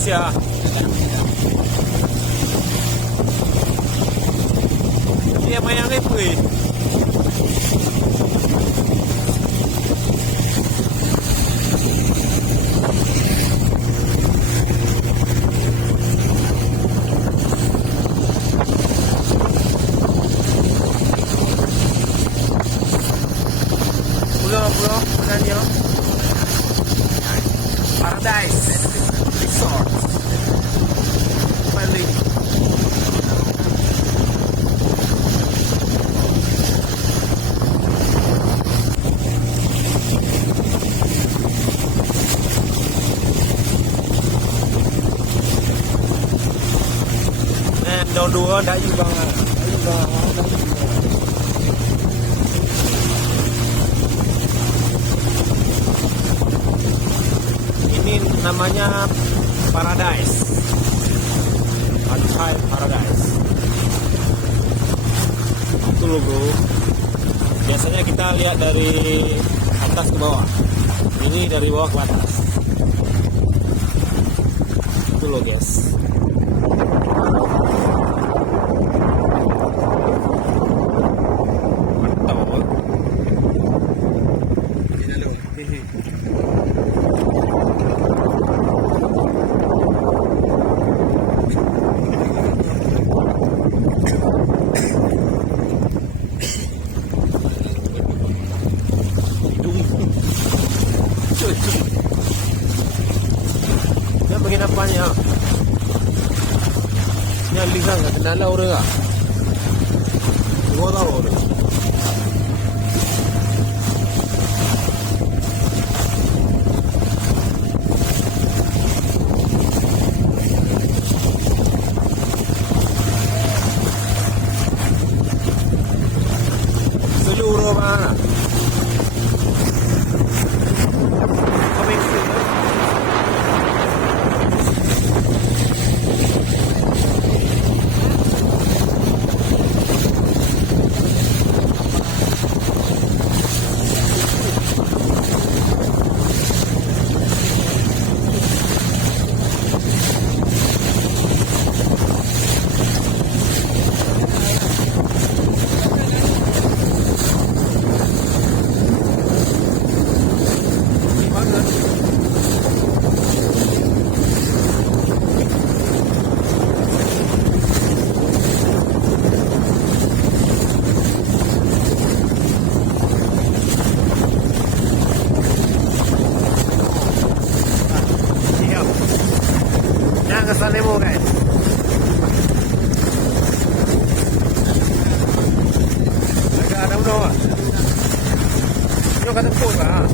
Malaysia. Tapi yang main apa ni? Pulau Penanya Paradise Resort Bali. Daun dua dah juga. Ini namanya Paradise. Pantai Paradise. Itu loh bro. Biasanya kita lihat dari atas ke bawah. Ini dari bawah ke atas. Itu loh guys. Yan penginapan niya. Yan ligang ka tinala orang ka. Goda orang. Seluruh mana? Kesan demo guys. Agak ada udah. Yo kata betul lah.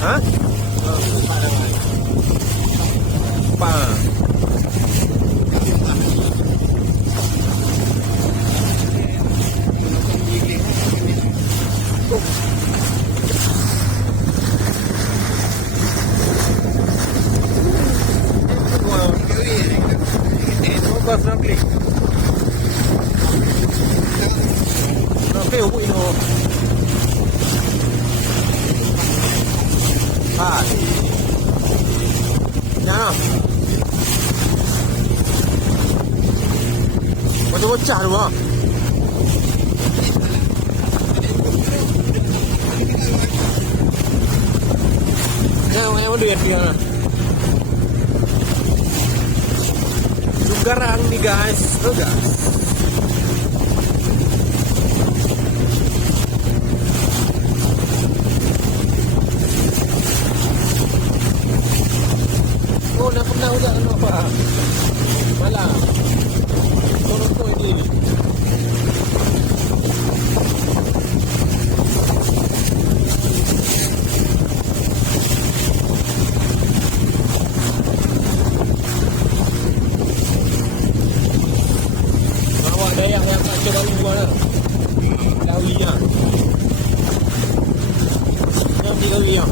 Ha? Pa. Snorkeling. Snorkeling ubuk ini. Ah. Jangan. Bocah-bocah tu ah. Jangan yang dia dia. Garang nih guys, tuh guys. Oh, nak pernah udah kenapa? Malam. Turun tuh ini. Yang tak coba luar lah. Lawi yang. Yang di lawi yang.